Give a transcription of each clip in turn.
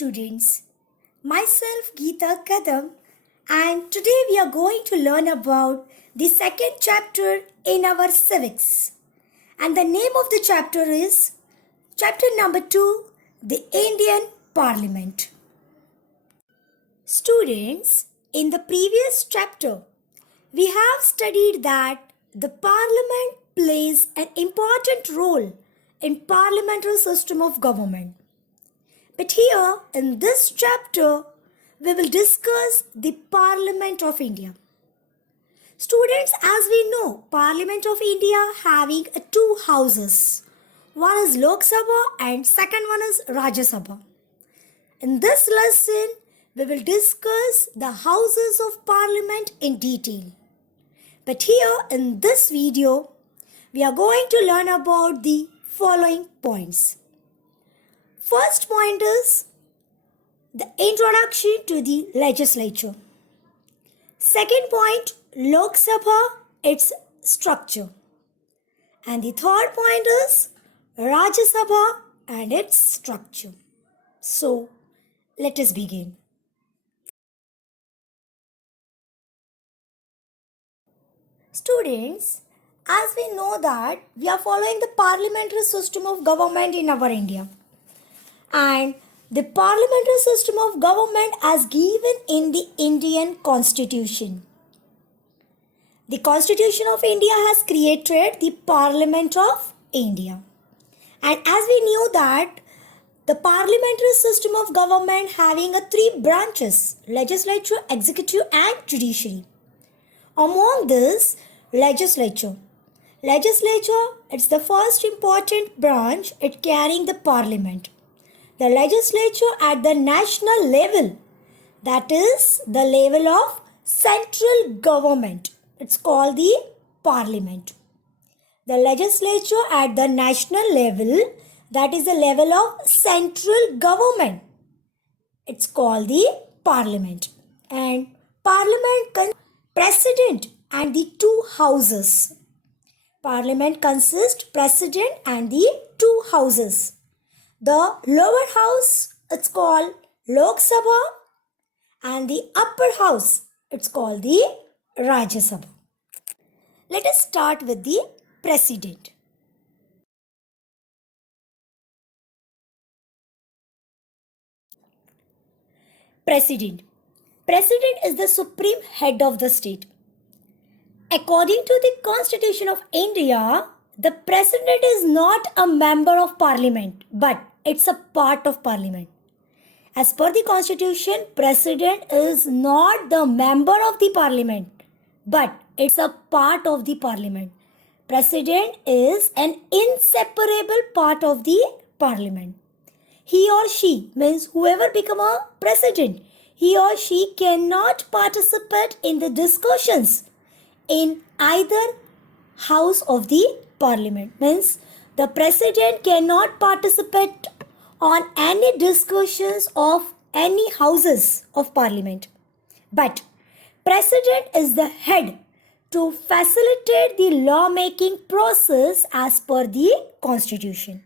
students. Myself Geeta Kadam, and today we are going to learn about the second chapter in our civics. And the name of the chapter is chapter number 2, the Indian Parliament. Students, in the previous chapter, we have studied that the Parliament plays an important role in parliamentary system of government. But here in this chapter, we will discuss the Parliament of India. Students, as we know, Parliament of India having two houses. One is Lok Sabha and second one is Rajya Sabha. In this lesson, we will discuss the houses of Parliament in detail. But here in this video, we are going to learn about the following points. First point is the introduction to the legislature. Second point, Lok Sabha, its structure. And the third point is Rajya Sabha and its structure. So, let us begin. Students, as we know that we are following the parliamentary system of government in our India. And the parliamentary system of government as given in the Indian Constitution. The Constitution of India has created the Parliament of India. And as we knew that the parliamentary system of government having three branches, legislature, executive and judiciary. Among this, legislature, it's the first important branch, it carrying the parliament. The legislature at the national level, that is the level of central government, it's called the parliament. The legislature at the national level, that is the level of central government, it's called the parliament. And parliament consists president and the two houses. Parliament consists president and the two houses. The lower house, it's called Lok Sabha, and the upper house, it's called the Rajya Sabha. Let us start with the president. President. President is the supreme head of the state. According to the Constitution of India, the president is not a member of parliament, but it's a part of parliament. As per the Constitution, president is not the member of the parliament, but it's a part of the parliament. President is an inseparable part of the parliament. He or she, means whoever become a president, he or she cannot participate in the discussions in either house of the parliament. Means the president cannot participate on any discussions of any houses of parliament. But president is the head to facilitate the law-making process as per the constitution.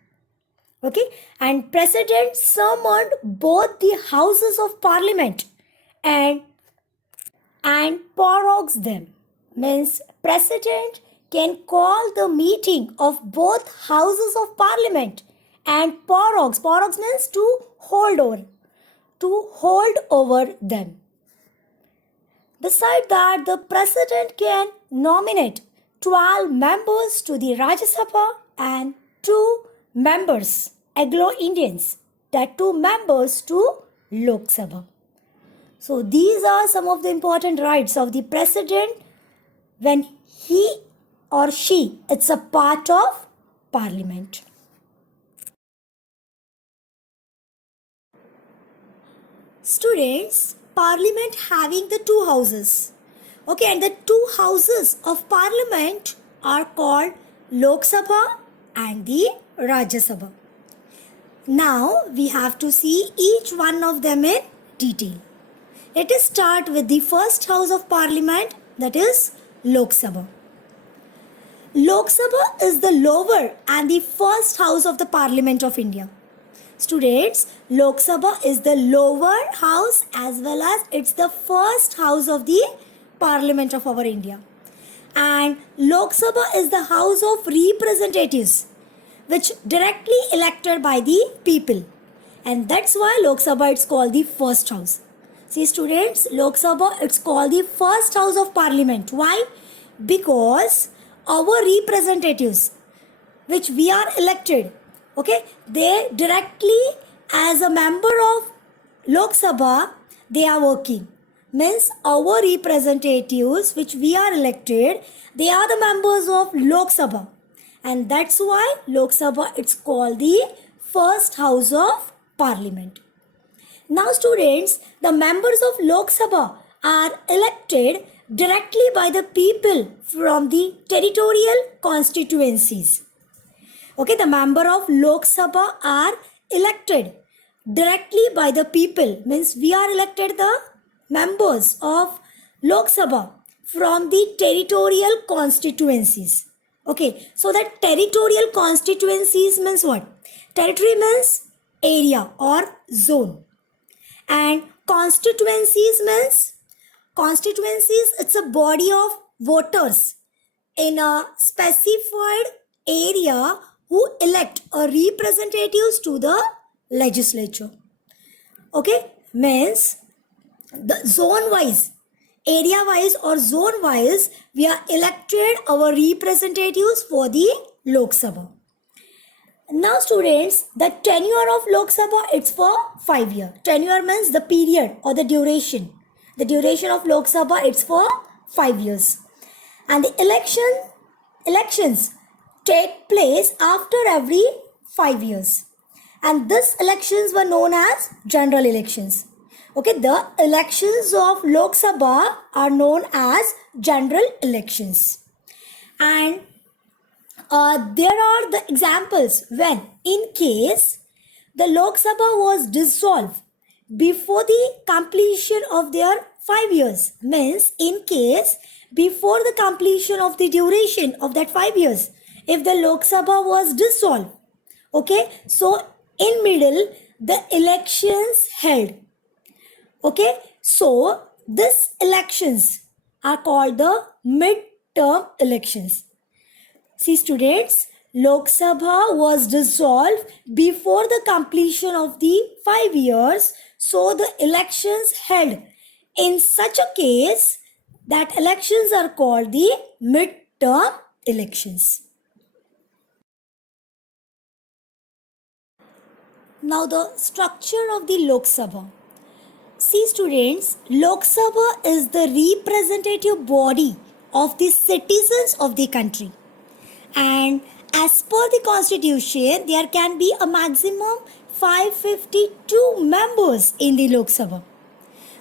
Okay, and president summoned both the houses of parliament and prorogues them. Means president can call the meeting of both houses of parliament and prorogues. Prorogues means to hold over them. Besides that, the president can nominate 12 members to the Rajya Sabha and 2 members, Anglo-Indians, that 2 members to Lok Sabha. So these are some of the important rights of the president when he or she it's a part of parliament. Students, parliament having the 2 houses. Okay, and the 2 houses of parliament are called Lok Sabha and the Rajya Sabha. Now we have to see each one of them in detail. Let us start with the first house of parliament, that is Lok Sabha. Lok Sabha is the lower and the first house of the Parliament of India. Students, Lok Sabha is the lower house as well as it's the first house of the Parliament of our India. And Lok Sabha is the house of representatives which directly elected by the people. And that's why Lok Sabha it's called the first house. See students, Lok Sabha it's called the first house of Parliament. Why? Because our representatives which we are elected, okay, they directly as a member of Lok Sabha they are working. Means our representatives which we are elected, they are the members of Lok Sabha, and that's why Lok Sabha it's called the first house of Parliament. Now students, the members of Lok Sabha are elected directly by the people from the territorial constituencies. Okay, the member of Lok Sabha are elected directly by the people, means we are elected the members of Lok Sabha from the territorial constituencies. Okay, so that territorial constituencies means what? Territory means area or zone, and constituencies means it's a body of voters in a specified area who elect a representatives to the legislature. Okay, means the zone wise, area wise or zone wise, we are elected our representatives for the Lok Sabha. Now students, the tenure of Lok Sabha it's for 5 years. Tenure means the period or the duration. The duration of Lok Sabha it's for 5 years. And the elections take place after every 5 years. And these elections were known as general elections. Okay, the elections of Lok Sabha are known as general elections. And there are the examples when in case the Lok Sabha was dissolved before the completion of their 5 years, means in case before the completion of the duration of that 5 years, if the Lok Sabha was dissolved, okay, so in middle the elections held. Okay, so these elections are called the mid-term elections. See students, Lok Sabha was dissolved before the completion of the 5 years, so the elections held in such a case that elections are called the mid-term elections. Now the structure of the Lok Sabha. See students, Lok Sabha is the representative body of the citizens of the country. And as per the constitution, there can be a maximum 552 members in the Lok Sabha.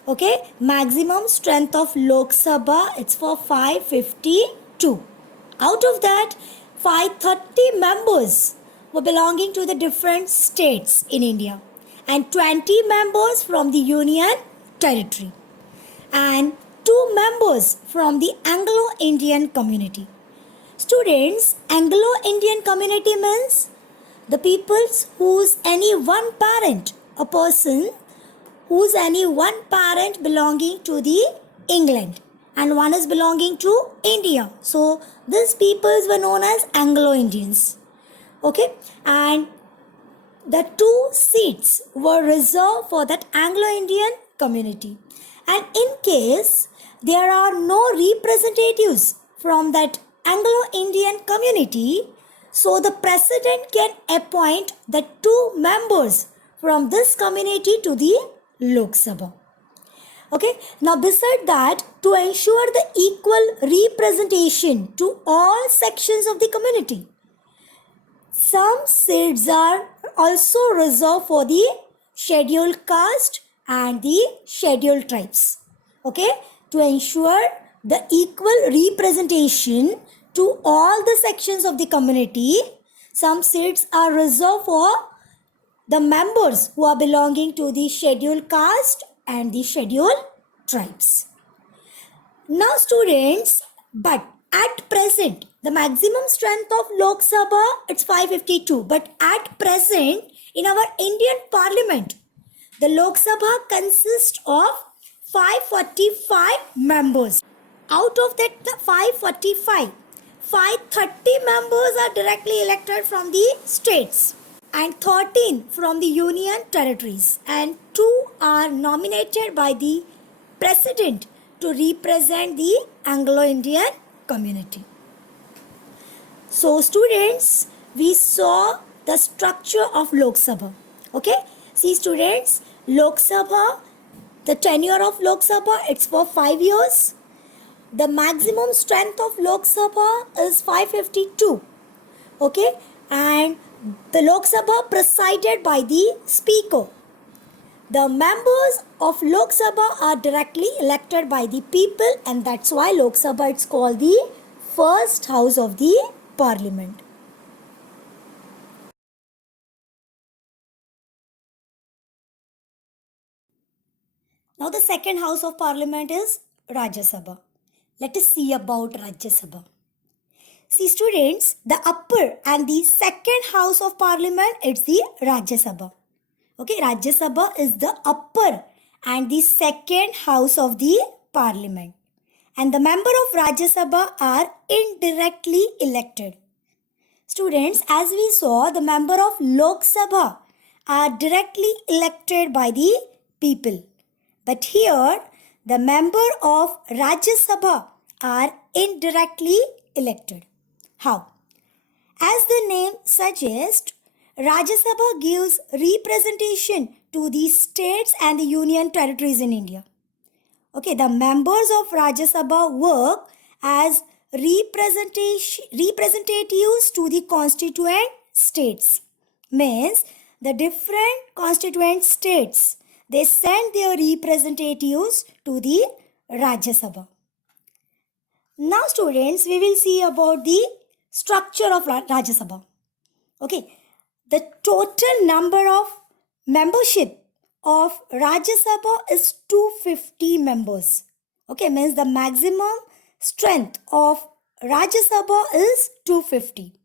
Okay, maximum strength of Lok Sabha it's for 552. Out of that, 530 members were belonging to the different states in India, and 20 members from the Union Territory, and 2 members from the Anglo-Indian community. Students, Anglo-Indian community means the peoples whose any one parent, a person whose any one parent belonging to the England and one is belonging to India. So these peoples were known as Anglo-Indians. Okay, and the 2 seats were reserved for that Anglo-Indian community. And in case there are no representatives from that Anglo-Indian community, so the president can appoint the 2 members from this community to the Lok Sabha. Okay, now beside that, to ensure the equal representation to all sections of the community, some seats are also reserved for the scheduled caste and the scheduled tribes. Okay, to ensure the equal representation to all the sections of the community, some seats are reserved for the members who are belonging to the scheduled caste and the scheduled tribes. Now students, but at present, the maximum strength of Lok Sabha it's 552, but at present In our Indian Parliament, the Lok Sabha consists of 545 members. Out of that 545, 530 members are directly elected from the states and 13 from the union territories, and 2 are nominated by the president to represent the Anglo-Indian community. So students, we saw the structure of Lok Sabha. Okay, see students, Lok Sabha, the tenure of Lok Sabha, it's for 5 years. The maximum strength of Lok Sabha is 552. Okay, and the Lok Sabha presided by the speaker. The members of Lok Sabha are directly elected by the people, and that's why Lok Sabha it's called the first house of the parliament. Now the second house of parliament is Rajya Sabha. Let us see about Rajya Sabha. See students, the upper and the second house of parliament is the Rajya Sabha. Okay, Rajya Sabha is the upper and the second house of the parliament. And the member of Rajya Sabha are indirectly elected. Students, as we saw, the member of Lok Sabha are directly elected by the people. But here, the member of Rajya Sabha are indirectly elected. How? As the name suggests, Rajya Sabha gives representation to the states and the union territories in India. Okay, the members of Rajya Sabha work as representatives to the constituent states. Means the different constituent states, they send their representatives to the Rajya Sabha. Now students, we will see about the structure of Rajya Sabha. Okay, the total number of membership of Rajya Sabha is 250 members. Okay, means the maximum strength of Rajya Sabha is 250.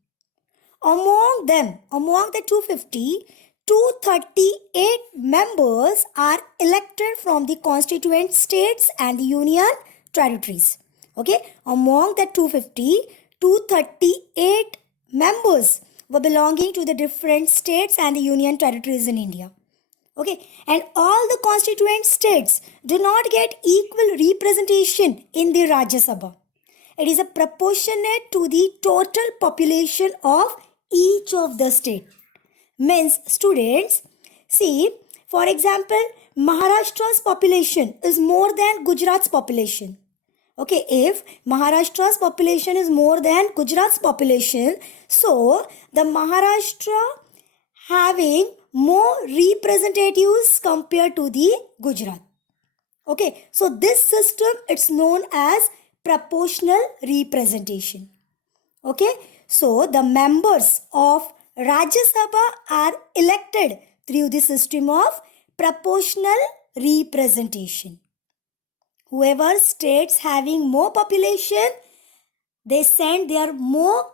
Among them, among the 250, 238 members are elected from the constituent states and the union territories. Okay, among the 250, 238 members were belonging to the different states and the union territories in India. Okay, and all the constituent states do not get equal representation in the Rajya Sabha. It is a proportionate to the total population of each of the state. Means students, see, for example, Maharashtra's population is more than Gujarat's population. Okay, if Maharashtra's population is more than Gujarat's population, so the Maharashtra having more representatives compared to the Gujarat. Okay, so this system, it's known as proportional representation. Okay, so the members of Rajya Sabha are elected through the system of proportional representation. Whoever states having more population, they send their more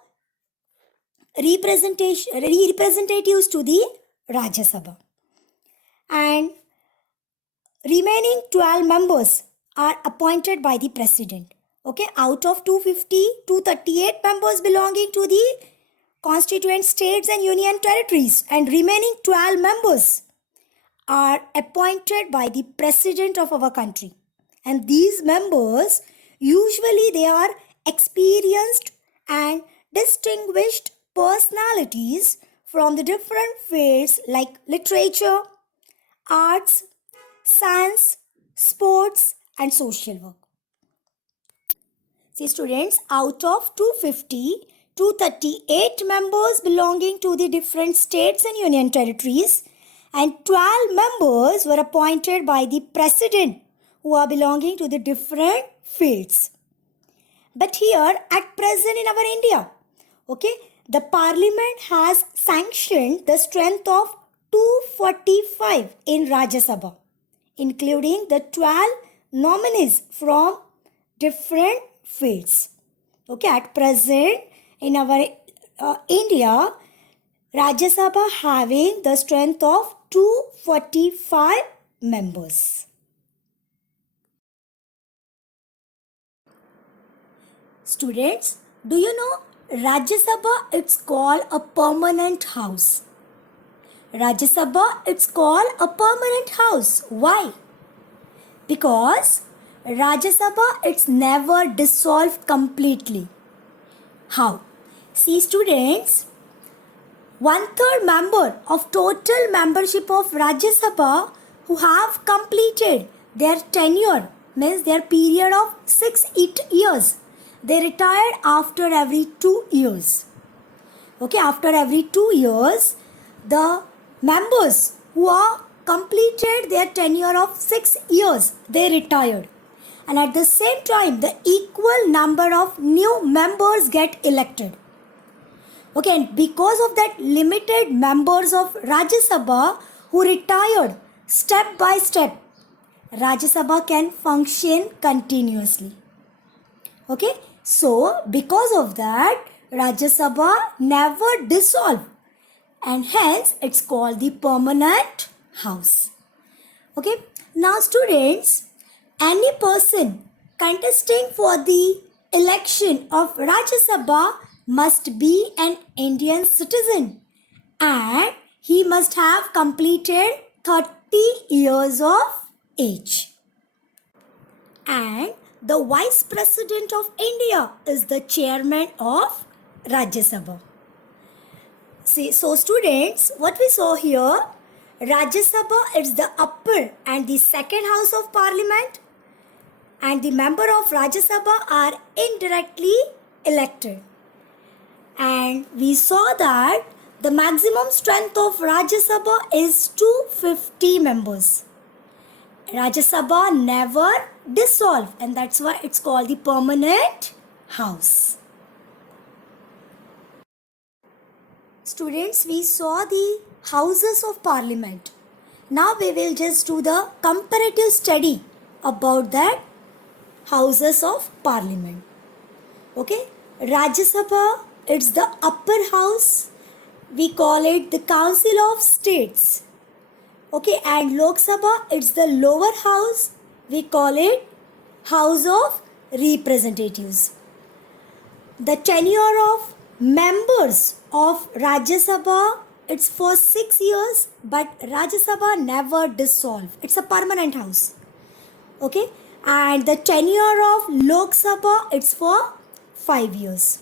representatives to the Rajya Sabha. And remaining 12 members are appointed by the president. Okay, out of 250, 238 members belonging to the constituent states and union territories, and remaining 12 members are appointed by the president of our country. And these members, usually they are experienced and distinguished personalities from the different fields like literature, arts, science, sports, and social work. See students, out of 250, 238 members belonging to the different states and union territories, and 12 members were appointed by the president who are belonging to the different fields. But here at present in our India, okay, the parliament has sanctioned the strength of 245 in Rajya Sabha, including the 12 nominees from different fields. Okay, at present in our India, Rajya Sabha having the strength of 245 members. Students, do you know Rajya Sabha, it's called a permanent house. Rajya Sabha, it's called a permanent house. Why? Because Rajya Sabha, it's never dissolved completely. How? See students, 1/3 member of total membership of Rajya Sabha who have completed their tenure, means their period of 8 years. They retired after every 2 years. Okay, after every 2 years, the members who are completed their tenure of 6 years, they retired. And at the same time, the equal number of new members get elected. Okay, and because of that limited members of Rajya Sabha who retired step by step, Rajya Sabha can function continuously. Okay, so because of that, Rajya Sabha never dissolved, and hence it's called the permanent house. Okay, now students, any person contesting for the election of Rajya Sabha must be an Indian citizen, and he must have completed 30 years of age. And the Vice President of India is the chairman of Rajya Sabha. See, so students, what we saw here, Rajya Sabha is the upper and the second house of parliament, and the member of Rajya Sabha are indirectly elected. And we saw that the maximum strength of Rajya Sabha is 250 members. Rajya Sabha never dissolved, and that's why it's called the permanent house. Students, we saw the houses of parliament. Now we will just do the comparative study about that houses of parliament. Okay, Rajya Sabha, it's the upper house. We call it the Council of States. Okay, and Lok Sabha, it's the lower house. We call it House of Representatives. The tenure of members of Rajya Sabha, it's for 6 years, but Rajya Sabha never dissolved. It's a permanent house. Okay, and the tenure of Lok Sabha, it's for 5 years.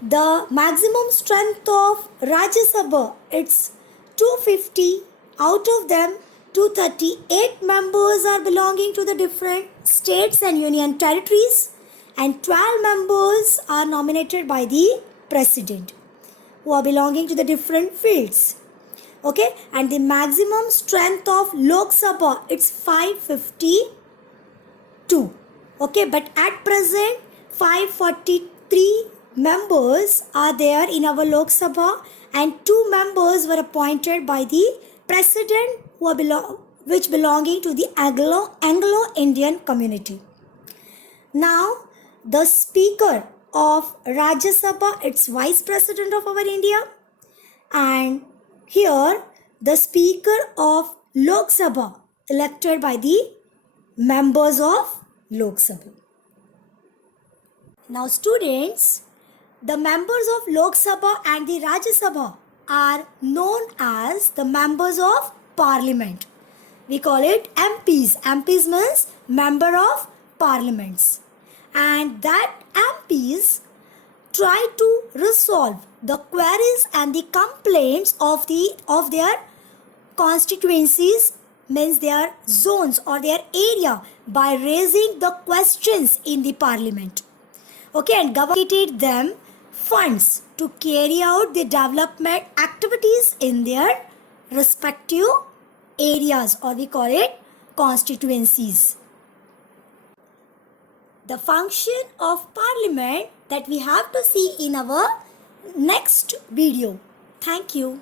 The maximum strength of Rajya Sabha, it's 250. Out of them, 238 members are belonging to the different states and union territories, and 12 members are nominated by the president who are belonging to the different fields. Okay, and the maximum strength of Lok Sabha, it's 552. Okay, but at present 543 members are there in our Lok Sabha, and 2 members were appointed by the president which belonging to the Anglo-Indian community. Now, the speaker of Rajya Sabha, it's Vice President of our India, and here the speaker of Lok Sabha, elected by the members of Lok Sabha. Now students, the members of Lok Sabha and the Rajya Sabha are known as the members of parliament. We call it MPs. MPs means member of parliaments. And that MPs try to resolve the queries and the complaints of their constituencies, means their zones or their area, by raising the questions in the parliament. Okay, and government them funds to carry out the development activities in their respective areas, or we call it constituencies. The function of parliament that we have to see in our next video. Thank you.